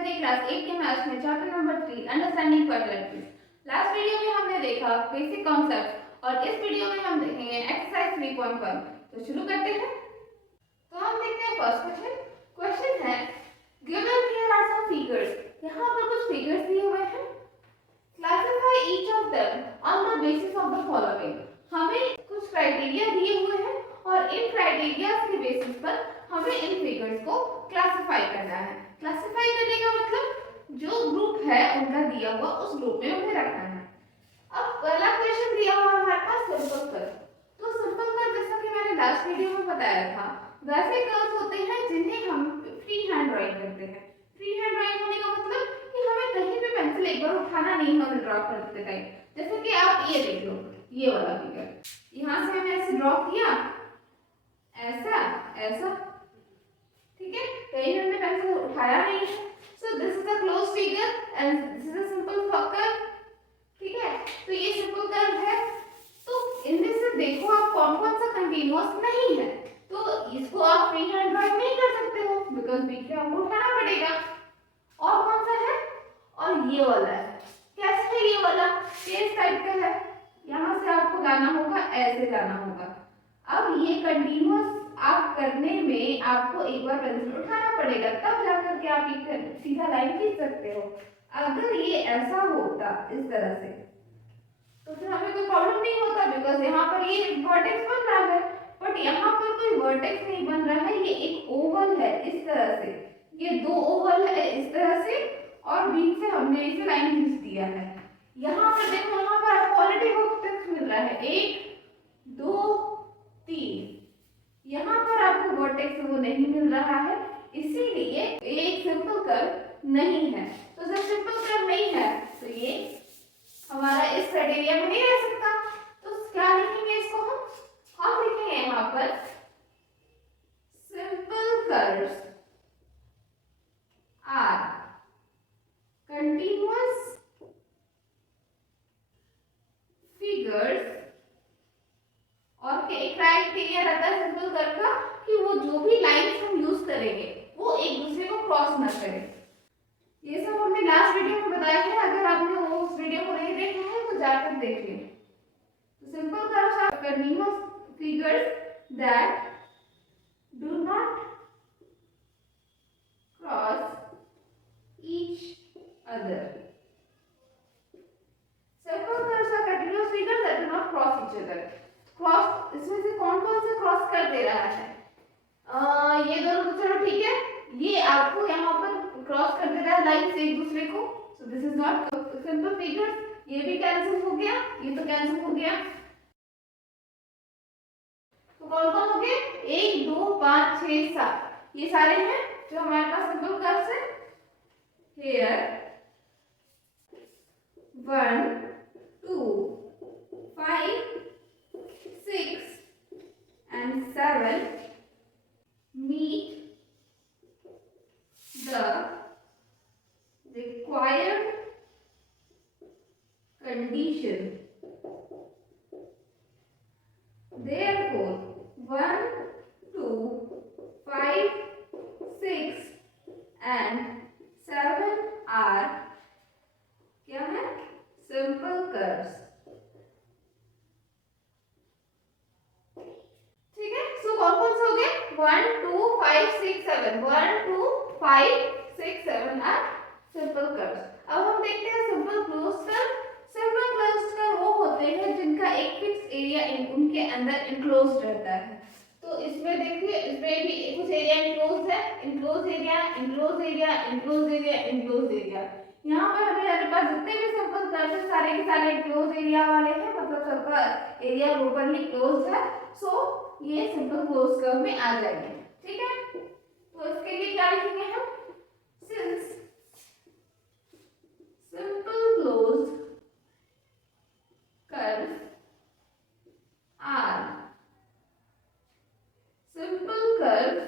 स्वागत है क्लास 8 के मैथ्स में chapter number 3 understanding quadratics. Last video में हमने देखा बेसिक कॉन्सेप्ट और इस वीडियो में हम देखेंगे एक्सरसाइज 3.1। तो शुरू करते हैं। तो हम देखते हैं फर्स्ट क्वेश्चन। क्वेश्चन है given here are some figures. यहाँ पर कुछ फिगर्स दिए हुए हैं। Classify each of them on the basis of the following. हमें कुछ क्राइटेरिया दिए हुए हैं और इन क्राइटेरिया के बेसिस पर हमें इन फिगर्स को क्लासिफाई करना है। क्लासिफाई करने का मतलब जो ग्रुप है उनका दिया हुआ उस ग्रुप में उन्हें रखना है। अब पहला क्वेश्चन दिया हुआ हमारे पास सिंपल कर्व। तो सिंपल कर्व जैसा कि मैंने लास्ट वीडियो में बताया था वैसे कर्व्स होते हैं जिन्हें हम फ्री हैंड ड्राइंग करते हैं। फ्री हैंड ड्राइंग होने का मतलब कि हमें कहीं भी पेंसिल एक बार उठाना नहीं है ड्रॉ करते टाइम। जैसे कि आप ये देख लो, ये वाला फिगर यहाँ से मैंने ऐसे ड्रॉ किया, ऐसा ऐसा, ठीक है, कहीं हमने पेंसिल उठाया नहीं है। So this is a close figure and this is a simple curve, ठीक है। तो ये सिंपल कर्व है। तो इनमें से देखो आप कौन कौन सा कंटीन्यूअस नहीं है, तो इसको आप फ्री हैंड ड्राइंग नहीं कर सकते हो बिकॉज बीच में आपको उठाना पड़ेगा। और कौन सा है? और ये वाला है। कैसे है ये वाला? इस टाइप का है, यहाँ से आपको जाना होगा, ऐसे जाना होगा। अब ये कंटीन्यूअस आप करने में आपको एक बार पेंसिल उठाना पड़ेगा, तब जाकर के आप एक सीधा लाइन खींच सकते हो। अगर ये ऐसा होता इस तरह से तो फिर हमें कोई प्रॉब्लम नहीं होता बिकॉज यहाँ पर ये वर्टेक्स बन रहा है। बट यहाँ पर कोई वर्टेक्स नहीं बन रहा है, ये एक ओवल है इस तरह से, ये दो ओवल है इस तरह से और बीच से हमने इसे लाइन खींच दिया है। यहाँ पर देखो, यहाँ पर आपको ऑलरेडी वर्टेक्स मिल रहा है, 1 2 3। यहाँ पर आपको वर्टेक्स वो नहीं मिल रहा है, इसीलिए ये एक सिंपल कर्व नहीं है। तो जब सिंपल कर्व नहीं है तो ये हमारा इस क्राइटेरिया में नहीं रह सकता। तो क्या लिखेंगे इसको? हम लिखेंगे यहाँ पर simple curves are continuous figures. और एक क्राइटेरिया रहता है सिंपल कर्व का कि वो जो भी लाइंस हम यूज करेंगे वो एक दूसरे को क्रॉस ना करें। ये सब हमने लास्ट वीडियो में बताया है, अगर आपने वो उस वीडियो को नहीं देखा है तो जाकर देखिए। तो simple curves are continuous figures that do not cross each other. Simple curves are continuous figures that do not cross each other. Cross इसमें से कौन कौन से क्रॉस कर दे रहा है? ये दोनों तो चलो ठीक है, ये आपको यहाँ पर क्रॉस कर दे रहा है लाइन से एक दूसरे को। So this is not simple figures. ये भी कैंसिल हो गया, ये तो कैंसिल हो गया। तो कौन कौन हो गए? 1 2 5 6 7, ये सारे हैं जो हमारे पास सिंपल कर्व्स है। Here 1 2 5 6 and 7 meet the required condition. Therefore 1 2 5 6 and 7 are क्या है? Simple curves. ठीक है। सो कौन कौन से हो गए? 1 2 5 6 7, 1 2 5 6 7 आर सिंपल कर्व्स। अब हम देखते हैं simple closed curve. Simple closed curve वो होते हैं जिनका एक फिक्स एरिया उनके अंदर इनक्लोज्ड रहता है। तो इसमें देखिए, इसमें भी कुछ एरिया इनक्लोज्ड है, enclosed area, enclosed area, enclosed area, enclosed area. यहाँ पर हमारे पास जितने भी सिंपल कर्व है सारे के सारे क्लोज एरिया वाले हैं, मतलब सबका एरिया प्रॉपर्ली क्लोज्ड है। सो ये सिंपल क्लोज कर्व में आ जाएंगे, ठीक है। तो इसके लिए क्या लिखेंगे हम? Since simple close curves are simple curves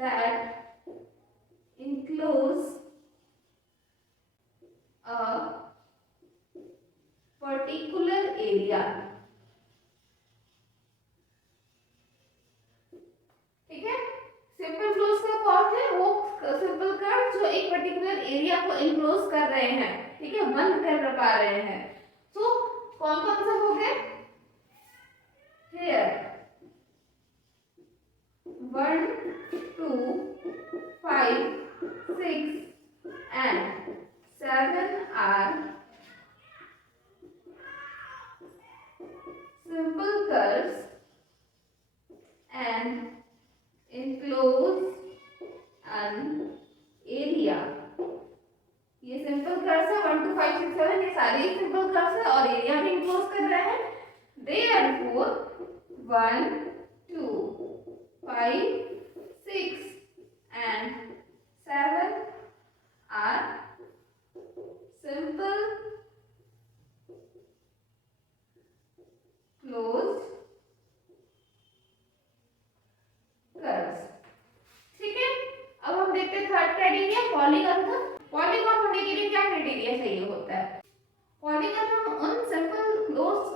that enclose a particular area। ठीक है। सिंपल क्लोज का है वो सिंपल कर्व जो एक पर्टिकुलर एरिया को इनक्लोज कर रहे हैं, ठीक है, बंद कर पा रहे हैं। तो कौन कौन से हो गए? Here 1 2 5 6 and 7 are simple curves and enclose an area। ये सिंपल कर्व्स है 1 2 5 6 7, ये सारे सिंपल कर्व्स है और एरिया भी इनक्लोज कर रहे हैं। Therefore 1 2 5 6 and 7 are simple closed curves. ठीक है, अब हम देखते हैं थर्ड क्राइटेरिया पॉलीगन का। पॉलीगन होने के लिए क्या क्राइटेरिया चाहिए होता है? पॉलीगन हम उन सिंपल क्लोज्ड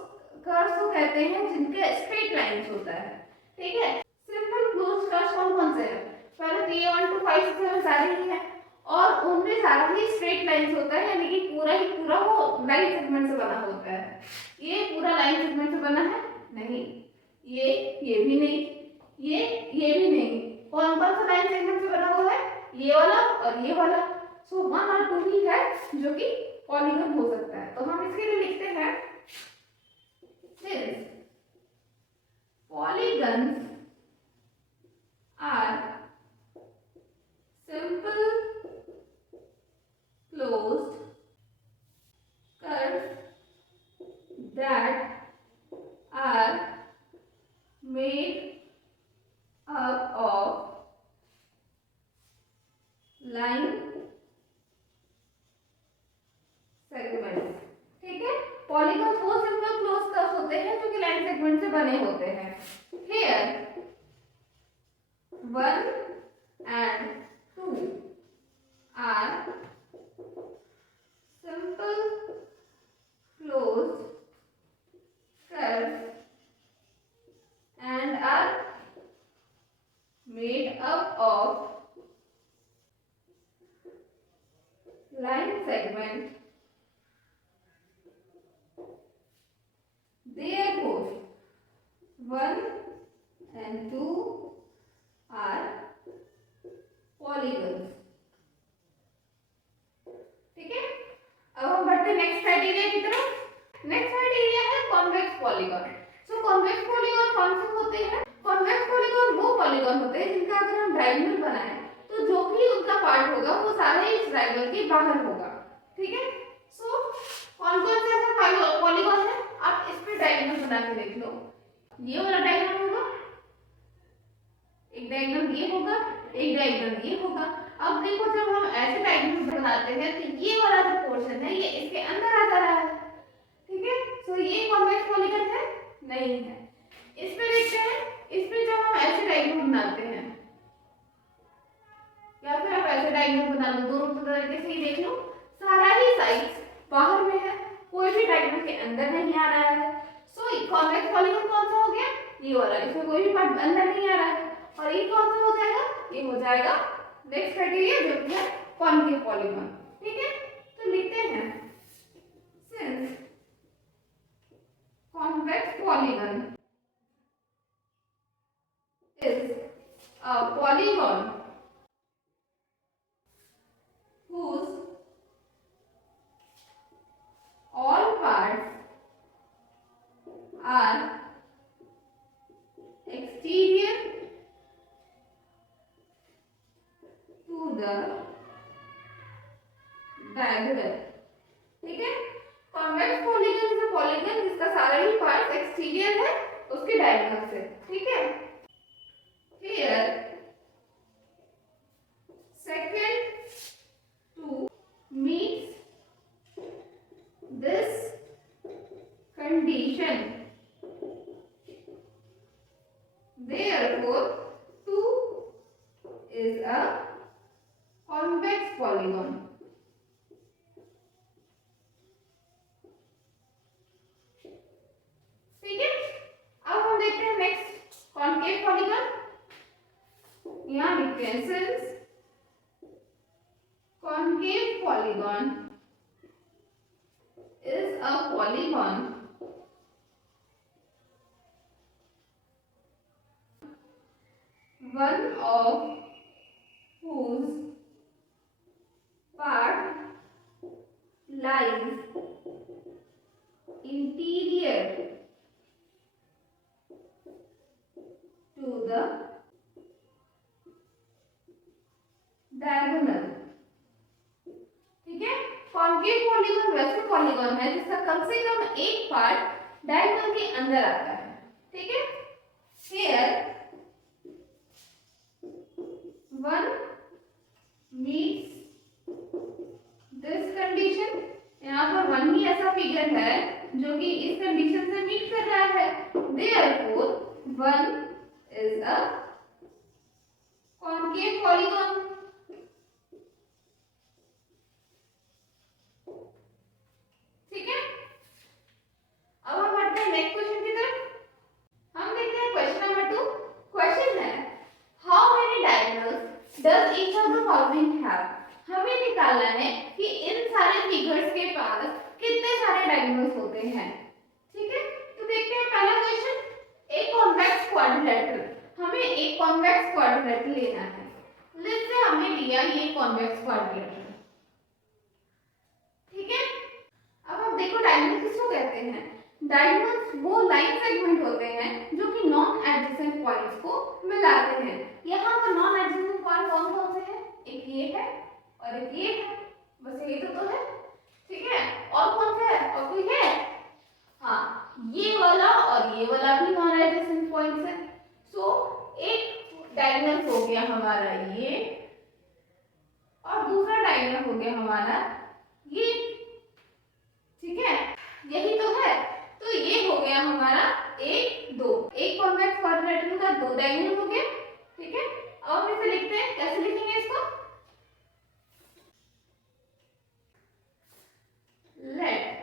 कर्व्स को कहते हैं जिनके स्ट्रेट लाइंस होता है। ठीक है, सिंपल क्लोज्ड कर्व्स कौन कौन से हैं? पहले तो ये 1 2 5 6 7 सारे ही हैं और उनमें सारा ही स्ट्रेट लाइंस होता है, यानी कि पूरा ही पूरा वो लाइन सेगमेंट से बना होता है। ये पूरा लाइन सेगमेंट से बना है नहीं, ये भी नहीं, ये भी नहीं। कौन कौन सा लाइन सेगमेंट से बना हुआ है? ये वाला और ये वाला। सो 1 और 2 ही है जो कि पॉलीगन हो सकता है। तो हम इसके लिए लिखते हैं since polygons are simple closed curves that are made up of line segments। ठीक है, पॉलीगन वो सिंपल क्लोज कर्व्स होते हैं जो कि लाइन सेगमेंट से बने होते हैं। Here 1 and 2 are simple closed curves and are made up of line segment। Therefore 1 and 2 are polygons। ठीक है, अब हम बढ़ते हैं नेक्स्ट क्राइटेरिया की तरफ। नेक्स्ट क्राइटेरिया है कॉन्वेक्स पॉलीगन। सो कॉन्वेक्स पॉलीगन कौन से होते हैं? कॉन्वेक्स पॉलीगन वो पॉलीगन होते हैं जिनका अगर हम डायगोनल बनाएं तो जो भी उनका पार्ट होगा वो सारा इस डायगोनल के बाहर होगा। ठीक है, सो कौन कौन से ऐसे पॉलीगन है आप इस पे डायगोनल बना के देख लो। ये वाला डायगोनल होगा, एक डायगोनल ये होगा, एक डायगोनल ये होगा। अब देखो जब हम ऐसे डायगोनल बनाते हैं तो ये वाला जो पोर्शन है ये इसके अंदर आ जा रहा है। ठीक है, सो ये कॉन्वेक्स पॉलीगन है नहीं है। इस पे देखते हैं, इस पे जब हम ऐसे डायगोनल बनाते हैं या फिर आप ऐसे डायगोनल बना लो, दोनों तरीके से ही देख लो, सारा ही साइड्स बाहर में है, कोई भी डायगोनल के अंदर नहीं आ रहा है। सो कॉन्वेक्स पॉलीगन कौन सा हो गया? ये वाला, इसमें कोई भी पार्ट अंदर नहीं आ रहा है। और ये कौन सा हो जाएगा? ये हो जाएगा नेक्स्ट क्राइटेरिया जो कि है कॉन्केव पॉलीगन। ठीक है, तो लिखते हैं since convex polygon is a polygon whose all parts are exterior to the diagonal। ठीक है, convex polygon is a polygon जिसका सारा ही पार्ट एक्सटीरियर है उसके डायगोनल से। ठीक है, here second two meets this condition, therefore 2 is a convex polygon। ठीक है, अब हम देखते हैं नेक्स्ट कॉन्केव पॉलीगन। यहाँ लिखते हैं since concave polygon is a polygon one of whose part lies interior to the diagonal। ठीक है, कॉन्केव पॉलीगॉन वैसे पॉलीगॉन है जिसका कम से कम एक पार्ट डायगोनल के अंदर आता है। ठीक है, here one meets this condition। यहाँ पर वन ही ऐसा फिगर है जो कि इस कंडीशन से मीट कर रहा है। therefore one is a concave polygon। ठीक है, अब हम बढ़ते हैं नेक्स्ट क्वेश्चन की तरफ। हम देखते हैं क्वेश्चन नंबर 2। क्वेश्चन है how many diagonals does each of the following have. हमें निकालना है कि इन सारे फिगर्स के पास कितने सारे डायगोनल्स होते हैं। ठीक है, तो देखते हैं पहला क्वेश्चन, एक कॉन्वेक्स क्वाड्रिलेटरल। हमें एक कॉन्वेक्स क्वाड्रिलेटरल लेना है। लेट्स से हमें लिया ये कॉन्वेक्स क्वाड्रिलेटरल। ठीक है, अब आप देखो डायगोनल किसको कहते हैं। डायगोनल्स वो लाइन सेगमेंट होते हैं जो कि नॉन एडजेसेंट पॉइंट्स को मिलाते हैं। यहाँ पर नॉन एडजेसेंट पॉइंट कौन कौन से हैं, एक ये है और एक ये है, बस यही तो है। ठीक है, और कौन सा है, और कोई है, हाँ ये वाला और ये वाला भी नॉन एडजेसेंट पॉइंट्स है। सो एक डायगोनल हो गया हमारा ये और दूसरा डायगोनल हो गया हमारा ये। ठीक है, यही तो है, तो ये हो गया हमारा एक दो, एक कॉन्वेक्स क्वाड्रिलेटरल का दो डायगोनल हो गया। ठीक है, अब हम इसे लिखते हैं, कैसे लिखेंगे इसको, late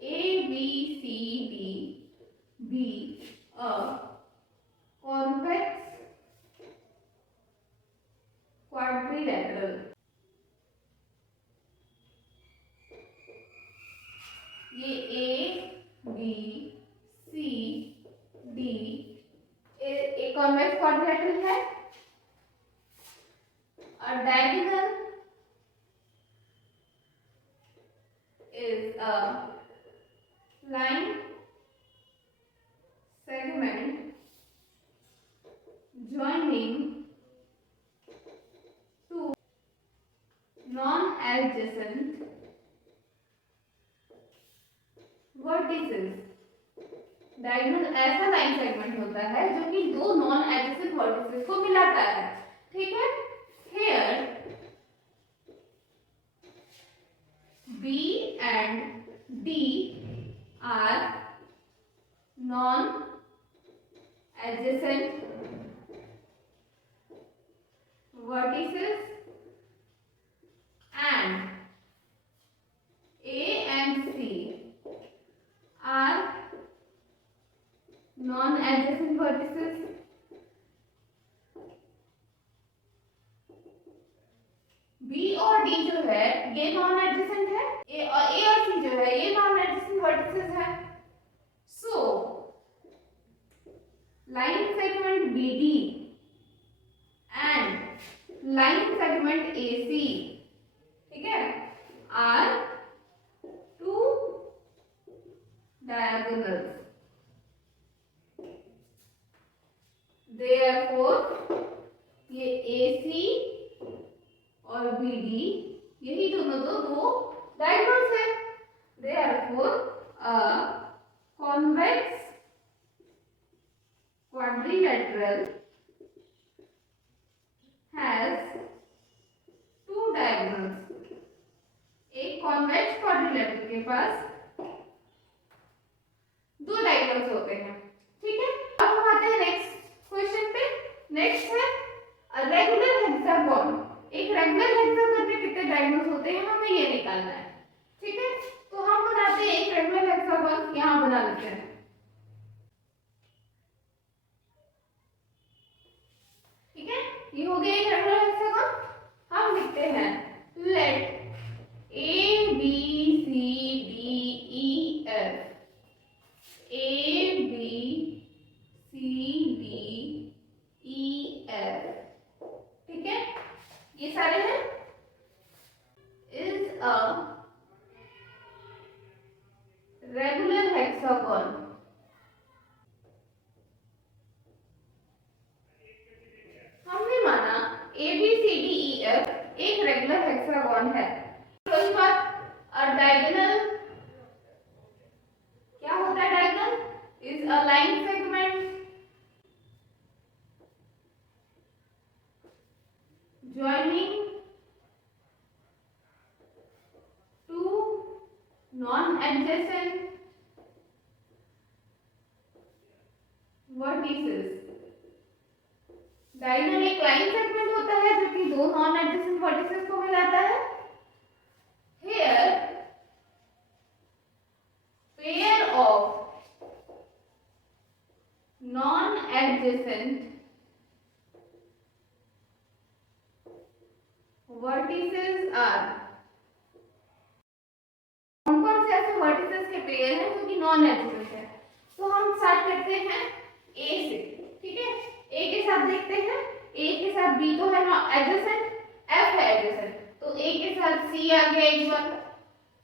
A B C D be a convex quadrilateral। ये A B C D एक कॉन्वेक्स क्वाड्रिलेटरल है और diagonal is a line segment joining two non-adjacent vertices। Diagonal ऐसा लाइन सेगमेंट होता है जो कि दो नॉन एडजेसेंट वर्टिसेस को मिलाता है। ठीक है, here B and D are non adjacent vertices and A and C are non adjacent vertices। B और D जो है ये नॉन एडजेसेंट है, A और C जो है ये नॉन एडजेसेंट वर्टिसेस है। So line segment BD and line segment AC, ठीक है, आर टू डायगोनल्स। Therefore ये AC और BD यही दोनों तो दो डायगोनल्स है। Therefore a convex quadrilateral has two diagonals। एक कॉन्वेक्स क्वाड्रिलेटरल के पास दो डायगोनल्स होते हैं। ठीक है, अब हम आते हैं नेक्स्ट क्वेश्चन पे। नेक्स्ट है रेगुलर हेक्सागोन। एक रेगुलर हेक्सागोन में कितने डायगोनल्स होते हैं हमें ये निकालना है। ठीक है, तो हम बनाते हैं एक रेगुलर हेक्सागोन, यहाँ बना लेते हैं। ठीक है, ये हो गया एक रेगुलर हेक्सागोन। हम लिखते हैं Let A, B, C, D, E, F, A, B, C, D, E, F, ठीक है, ये सारे हैं. Is a regular hexagon. हमने माना A, B, C, D, E, F एक रेगुलर हेक्सागोन है. तो इस बार डायगोनल क्या होता है? Diagonal is a line segment joining two non-adjacent vertices. Diagonal एक लाइन सेगमेंट होता है जो कि दो नॉन एडजेसेंट वर्टिसेस को मिलाता है. Here pair of non-adjacent vertices are, कौन कौन से ऐसे वर्टिसेस के पेयर हैं जो कि नॉन एडजेसेंट है? तो हम स्टार्ट करते हैं ए से. ठीक है, ए के साथ देखते हैं. ए के साथ बी तो है एडजेसेंट, एफ है एडजेसेंट, तो ए के साथ सी आ गया एक बार.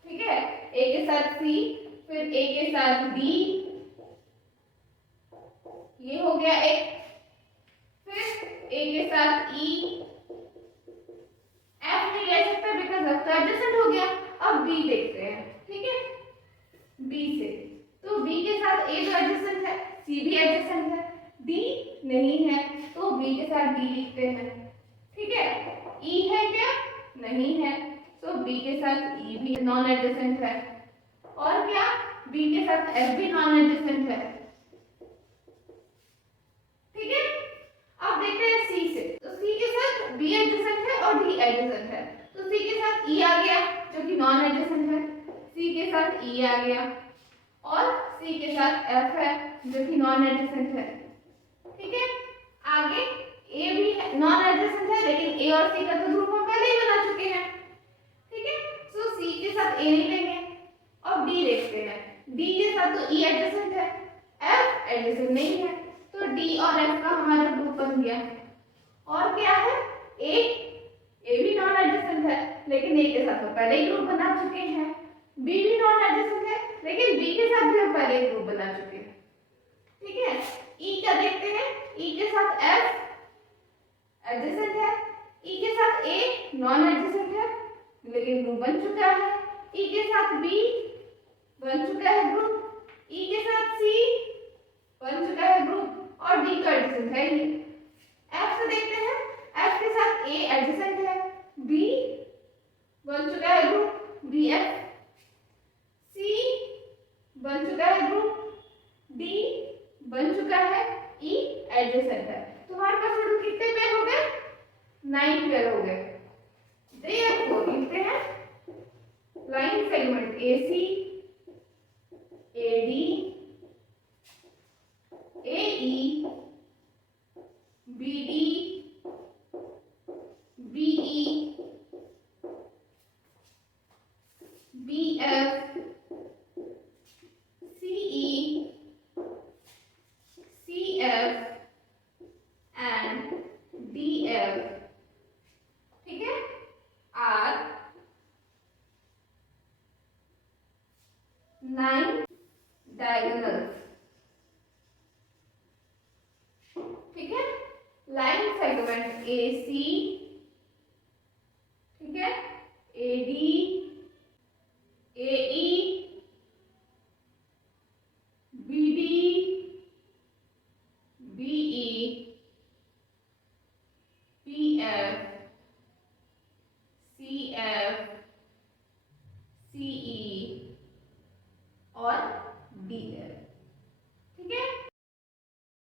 ठीक है, ए के साथ सी, फिर ए के साथ डी, ये हो गया एक. फिर ए के साथ ई, एफ नहीं ले सकता बिकॉज एफ तो एडजेसेंट हो गया. अब बी देखते हैं. ठीक है, बी से तो बी के साथ ए तो एडजेसेंट है, सी भी एडजेसेंट है, डी नहीं है, तो बी के साथ डी लिखते हैं. ठीक है, ई है क्या? नहीं है, तो बी के साथ ई भी नॉन एडजेसेंट है. और क्या? बी के साथ एफ भी नॉन एडजेसेंट है. ठीक है, अब देखते हैं सी से. तो सी के साथ बी एडजेसेंट है और डी एडजेसेंट है, तो सी के साथ ई आ गया जो कि नॉन एडजेसेंट है, सी के साथ ई आ गया, और सी के साथ एफ है जो कि नॉन एडजेसेंट है. ठीक है, आगे ए भी नॉन एडजेसेंट है, लेकिन ए और सी का तो ग्रुप हम पहले ही बना चुके हैं. ठीक है, सो सी के साथ ए नहीं लेंगे और डी देखते हैं. डी के साथ तो ई एडजेसेंट है, एफ एडजेसेंट नहीं है, तो डी और एफ का हमारा ग्रुप बन गया. और क्या है? ए भी नॉन एडजेसेंट है, लेकिन ए के साथ तो पहले ही ग्रुप बना चुके हैं. बी भी नॉन एडजेसेंट है, लेकिन बी के साथ भी हम पहले ही ग्रुप बना चुके हैं. ठीक है, ई का देखते हैं. ई के साथ एफ एडजेसेंट है, ई के साथ ए नॉन एडजेसेंट है, लेकिन ग्रुप बन चुका है. ई के साथ बी बन चुका है ग्रुप, ई के साथ सी बन चुका है ग्रुप, और डी तो एडजेसेंट है ही. एफ से देखते हैं. एफ के साथ ए एडजेसेंट है, बी बन चुका है ग्रुप, बी एफ, सी बन चुका है ग्रुप, डी बन चुका है, ई एडजेसेंट है. तुम्हारे पास टोटल कितने पेयर हो गए? 9 पेयर हो गए. देयरफॉर लिखते हैं line segment AC, AD, AE, BD, BE, BF, CE, CF and DF. ठीक है, आर 9 डायगोनल्स. ठीक है, लाइन सेगमेंट AC, ठीक है, AD, AE, BD, BE, PF, CF, CE और DF. ठीक है,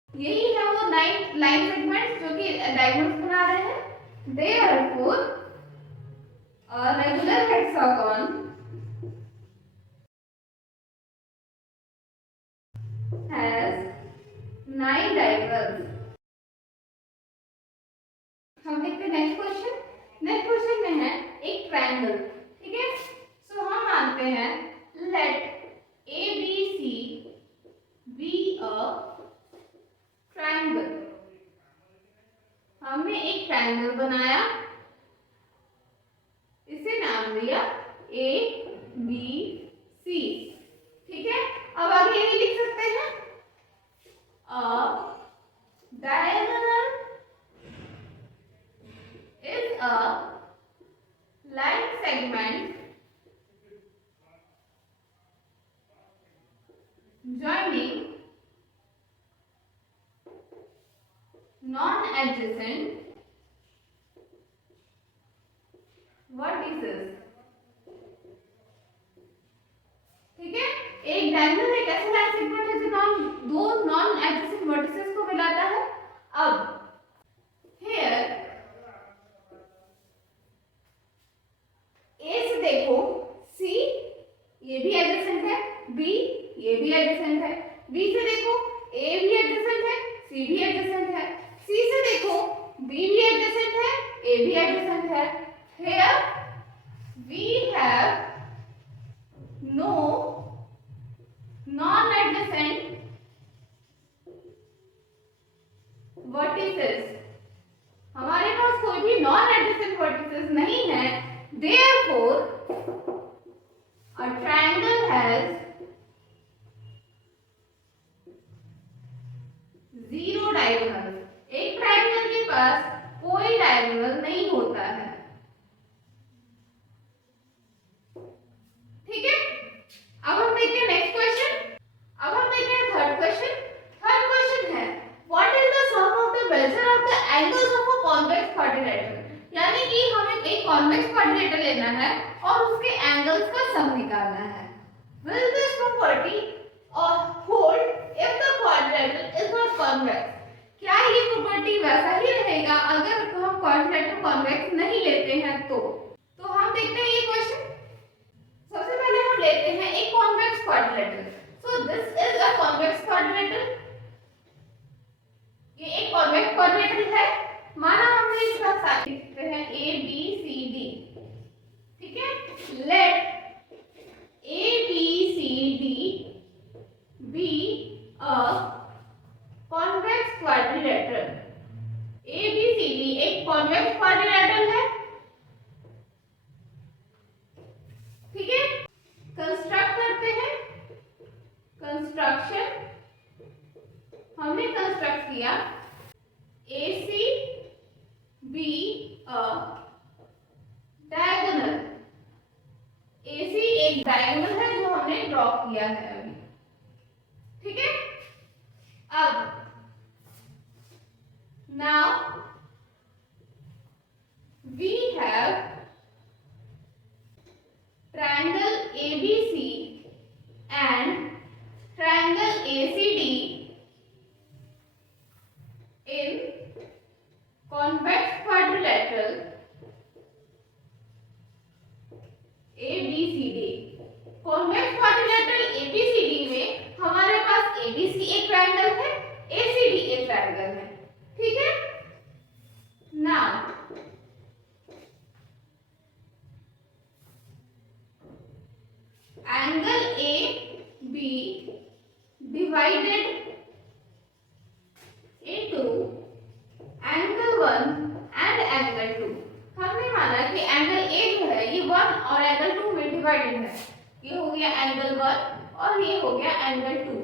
यही है वो 9 लाइन सेगमेंट्स जो कि डायगोनल्स बना रहे हैं. Therefore, a regular hexagon has 9 diagonals. हम देखते हैं नेक्स्ट क्वेश्चन. नेक्स्ट क्वेश्चन में है एक ट्रायंगल, ठीक है। सो हम मानते हैं let A B C be a triangle. हमने एक ट्रायंगल बनाया, इसे नाम दिया ए बी सी, ठीक है। अब आगे ये लिख सकते हैं अ diagonal is a line segment joining non-adjacent vertices, ठीक है। एक डायगोनल एक ऐसा लाइन सेगमेंट है जो दो नॉन एडजेसेंट वर्टिसेस को मिलाता है। अब here A से देखो C ये भी एडजेसेंट है, B ये भी एडजेसेंट है, B से देखो A भी एडजेसेंट है, C भी एडजेसेंट है, C से देखो B भी एडजेसेंट है, A भी एडजेसेंट है। Here we have no non-adjacent vertices, हमारे पास कोई भी नॉन एडजेसेंट वर्टिसेस नहीं है। Therefore a triangle has zero diagonals, एक ट्रायंगल के पास कोई डायगोनल नहीं होता है, ठीक है। अब हम देखते हैं नेक्स्ट क्वेश्चन। अब हम देखते हैं थर्ड क्वेश्चन। थर्ड क्वेश्चन है what is the sum of the measure of the angles of a convex quadrilateral, यानी कि हमें एक कॉन्वेक्स क्वाड्रिलेटरल लेना है और उसके एंगल्स का सम निकालना है। Will this property hold if the quadrilateral is not convex, क्या ये प्रॉपर्टी वैसा ही रहेगा अगर हम क्वाड्रिलेटरल कॉन्वेक्स नहीं लेते हैं तो हम देखते हैं ये क्वेश्चन। सबसे पहले हम लेते हैं एक convex quadrilateral. So this is a convex quadrilateral, ये एक कॉन्वेक्स क्वाड्रिलेटरल है। माना हमने इसका साइड लिखते हैं ए बी सी डी, ठीक है। Let A B C D be a convex quadrilateral. A B C D एक कॉन्वेक्स क्वाड्रिलेटरल है, ठीक है। कंस्ट्रक्ट करते हैं, कंस्ट्रक्शन हमने कंस्ट्रक्ट किया ए सी बी अ डायगोनल। ए सी एक डायगोनल है जो हमने ड्रॉ किया है अभी, ठीक है। अब now we have triangle ABC and triangle ACD in convex quadrilateral ABCD। Convex quadrilateral ABCD में हमारे पास ABC एक ट्रायंगल है, ACD एक ट्रायंगल है, ठीक है। Now angle AB divided into angle 1 and angle 2। हमने माना कि एंगल A जो है ये 1 और एंगल 2 में डिवाइडेड है, ये हो गया एंगल 1 और ये हो गया angle 2।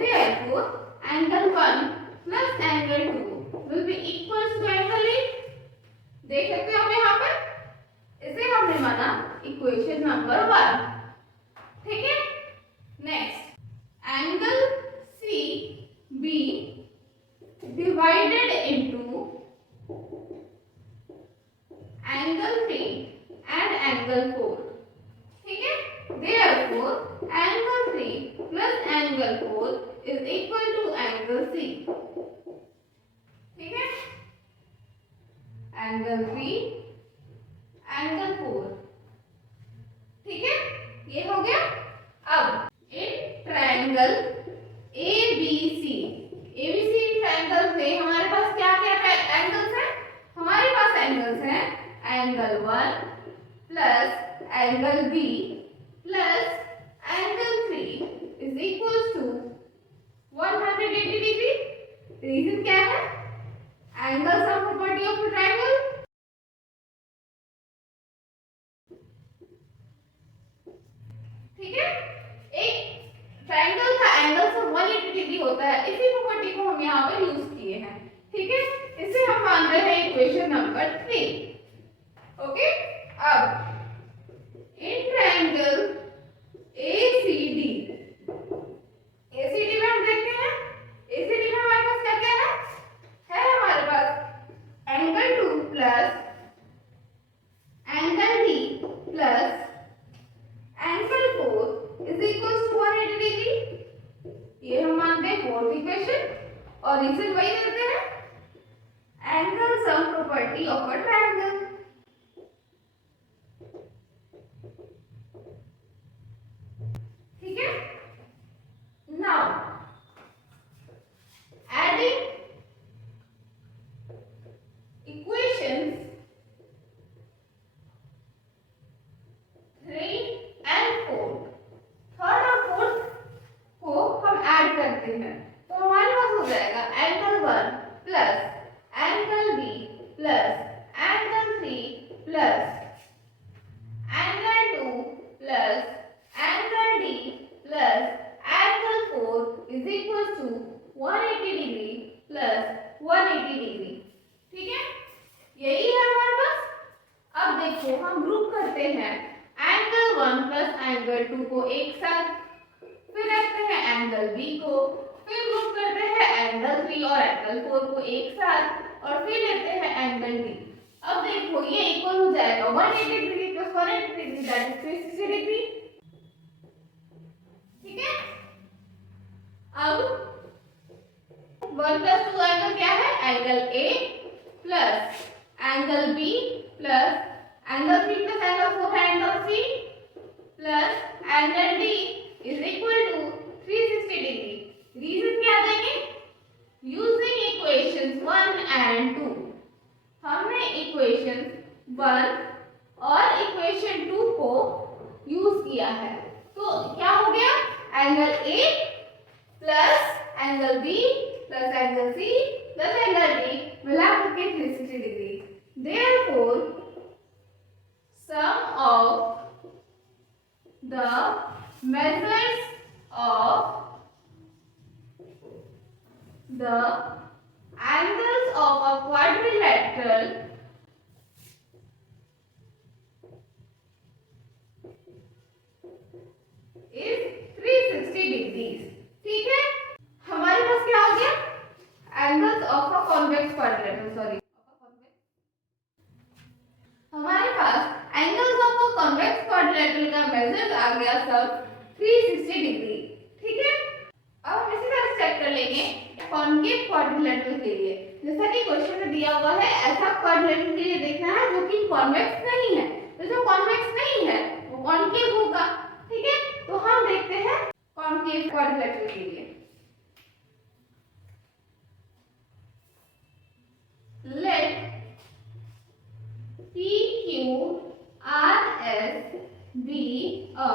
Therefore angle 1 plus angle 2 will be equal to angle A। देख सकते हो आप यहाँ पर, इसे हमने माना इक्वेशन नंबर 1, ठीक है। Next angle CB divided into angle 3 and angle 4, ठीक है। Therefore angle 3 plus angle 4 is equal to angle C, ठीक है। एंगल 3 एंगल 4, ठीक है, ये हो गया। अब इन ट्रायंगल ABC ट्रायंगल में हमारे पास क्या क्या एंगल्स हैं? हमारे पास एंगल्स हैं angle 1 plus angle B plus angle 3 is equal to 180 degree. Reason क्या है? Angle sum property of triangle. ठीक है, एक ट्रायंगल का एंगल सम 180 डिग्री होता है, इसी प्रॉपर्टी को हम यहाँ पर यूज किए हैं। ठीक है, इसे हम मान रहे हैं इक्वेशन नंबर 3। ओके, अब इन ट्रायंगल ACD, ACD में हम देखते हैं, ACD में हमारे पास क्या क्या है हमारे पास angle 2 plus angle D plus angle 4 is equal to 180 degree. ये हम मानते हैं फोर्थ इक्वेशन और इसे वही देते हैं angle sum property of a triangle. ठीक है, now adding equations 3 and 4, third और फोर्थ को हम ऐड करते हैं तो हमारे पास हो जाएगा angle 1 plus angle B plus angle 3 plus angle 2 plus angle D plus angle 4 is equal to 180 degree plus 180 degree. ठीक है, यही है हमारे पास। अब देखो हम ग्रुप करते हैं एंगल 1 प्लस एंगल 2 को एक साथ, फिर रखते हैं एंगल B को, फिर ग्रुप करते हैं एंगल 3 और एंगल 4 को एक साथ और फिर लेते हैं एंगल D। अब देखो ये इक्वल हो जाएगा 180 degree plus 180 degree that is 360 degree. ठीक है, अब 1 प्लस 2 एंगल क्या है? Angle A plus angle B plus angle 3 plus angle 4 है angle C plus angle D is equal to 360 degree. Reason क्या देंगे? यूजिंग इक्वेशंस 1 एंड 2, हमने इक्वेशन 1 और इक्वेशन 2 को यूज किया है तो क्या हो गया? Angle A plus angle B plus angle C plus angle D मिला करके 360 degree. Therefore, sum of the measures of the angles of a quadrilateral is 360 degrees। ठीक है, हमारे पास क्या हो गया? Angles of a convex quadrilateral, sorry हमारे पास angles of a convex quadrilateral का मेजर्स आ गया सब 360 डिग्री। ठीक है, अब हम इसी तरह चेक कर लेंगे कॉन्केव क्वाड्रिलेटरल के लिए। जैसा कि क्वेश्चन में दिया हुआ है ऐसा क्वाड्रिलेटरल के लिए देखना है जो कि कॉन्वेक्स नहीं है, तो जो कॉन्वेक्स नहीं है वो कॉन्केव होगा। ठीक है, तो हम देखते हैं कॉन्केव क्वाड्रिलेटरल के लिए। Let PQRS be a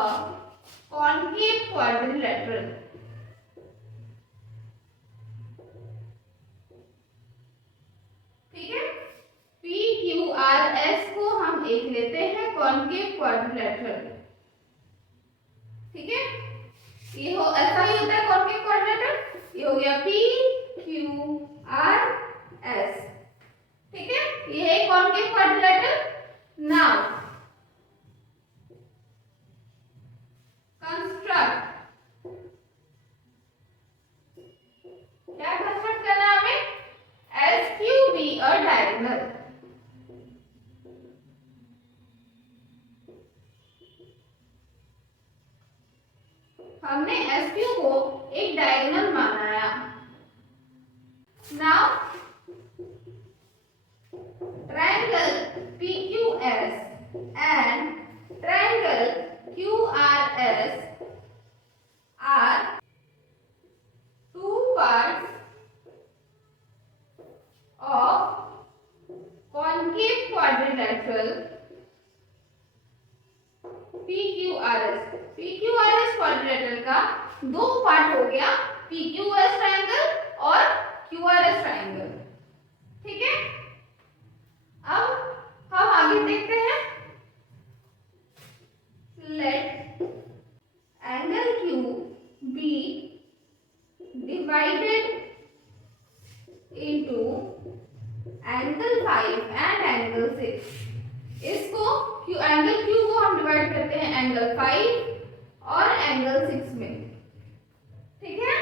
concave quadrilateral। ठीक है, PQRS को हम एक लेते हैं कॉन्केव क्वाड्रिलेटरल। ठीक है, ये हो ऐसा ही होता है कॉन्केव क्वाड्रिलेटरल। ये हो गया PQRS। ठीक है, ये है कॉन्केव क्वाड्रिलेटरल। नाउ कंस्ट्रक्ट, क्या कंस्ट्रक्ट करना है हमें? SQ be a diagonal। हमने SQ को एक डायगोनल माना। Now triangle PQS and triangle QRS are two parts of quadrilateral PQRS quadrilateral का दो पार्ट हो गया, PQS ट्रायंगल और QRS ट्रायंगल। ठीक है, अब हम आगे देखते हैं। Let angle Q be divided into angle 5 and angle 6। इसको एंगल Q को हम डिवाइड करते हैं एंगल 5 और एंगल 6 में। ठीक है,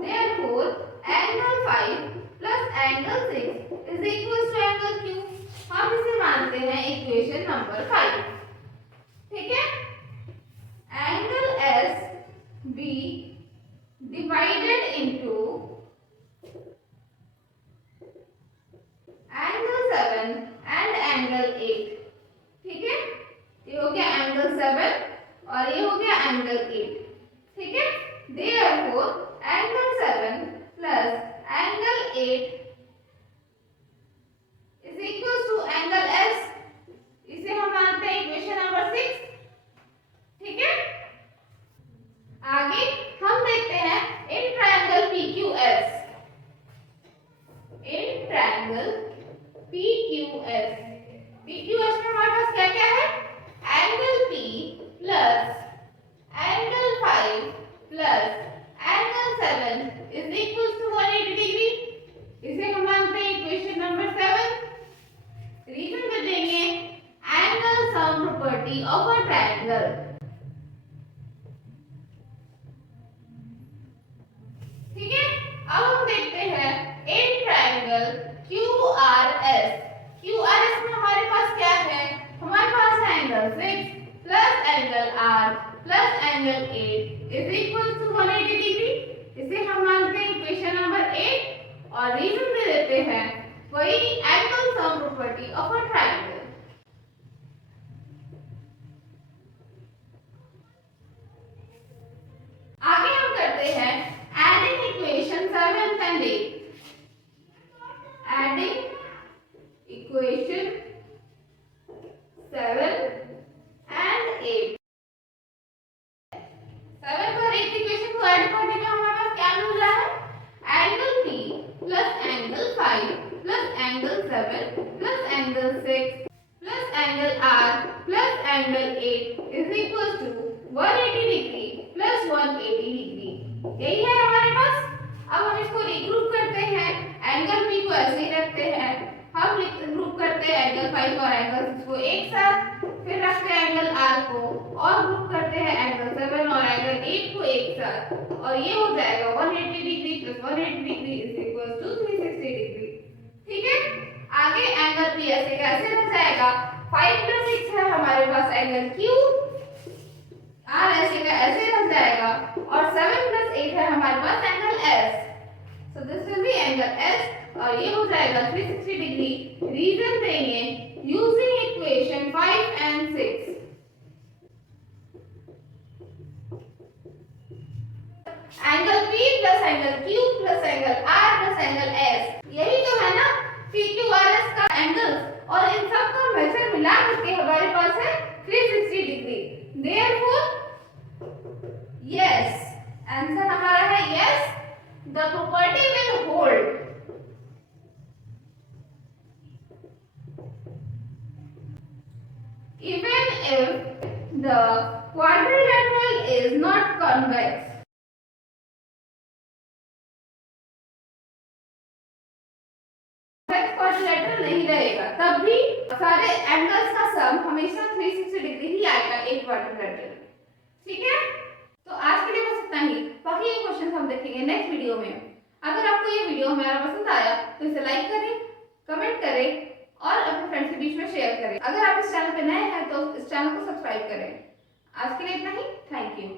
therefore angle 5 plus angle 6 is equal to angle Q। हम इसे मानते हैं इक्वेशन नंबर 5। ठीक है, angle S B divided into angle 7 and angle 8। ठीक है, ये हो गया एंगल 7 और ये हो गया एंगल 8। ठीक है, therefore angle 7 plus angle 8 is equal to angle S। इसे हम मानते हैं इक्वेशन नंबर 6। ठीक है, आगे हम देखते हैं in triangle PQS। In triangle PQS में हमारे पास क्या क्या है? Angle P plus angle 5 plus angle 7 is equal to 180 degree. इसे हम मानते हैं इक्वेशन नंबर 7। रीजन देंगे angle sum property of a triangle. ठीक है, अब हम देखते हैं इन ट्रायंगल QRS में हमारे पास क्या है? हमारे पास है angle 6 plus angle R plus angle 8 is equal to 180 degree. इसे हम मानते हैं इक्वेशन नंबर 8 और रीजन दे देते हैं वही angle sum property of a triangle. आगे हम करते हैं adding equation 7 and 8। Adding equation 7 and 8। 7 और 8 इक्वेशन को ऐड करने में हमारे पास क्या मिल रहा है? Angle P plus angle 5 plus angle 7 plus angle 6 plus angle R plus angle 8 is equal to 180 degree plus 180 degree. यही है हमारे पास। अब हम इसको रिग्रुप करते हैं। एंगल P को ऐसे ही रखते हैं, हम ग्रुप करते हैं एंगल 5 और एंगल 6 को एक साथ, फिर रखते हैं एंगल R को और ग्रुप करते हैं एंगल 7 और एंगल 8 को एक साथ, और ये हो जाएगा 180 degree plus 180 degree is equal to 360 degree. ठीक है, आगे एंगल P ऐसे कैसे रह जाएगा? 5 प्लस 6 है हमारे पास एंगल Q, R ऐसे का ऐसे रह जाएगा, और 7 प्लस 8 है हमारे पास angle S। So this will be angle S और ये हो जाएगा 360 डिग्री। रीजन देंगे using equation 5 and 6। Angle P plus angle Q plus angle R plus angle S, यही तो है ना PQRS का एंगल, और इन सब का मेजर मिला करके हमारे पास है 360 डिग्री। देयरफॉर यस, आंसर हमारा है yes, the property will hold. Even if the quadrilateral is not convex। Quadrilateral नहीं रहेगा तब भी सारे एंगल्स का सम हमेशा 360 डिग्री ही आएगा एक क्वाड्रिलेटरल। ठीक है, तो आज के लिए बस इतना ही। बाकी ये क्वेश्चन हम देखेंगे नेक्स्ट वीडियो में। अगर आपको ये वीडियो हमारा पसंद आया तो इसे लाइक करें, कमेंट करें और अपने फ्रेंड्स के बीच में शेयर करें। अगर आप इस चैनल पे नए हैं तो इस चैनल को सब्सक्राइब करें। आज के लिए इतना ही। Thank you.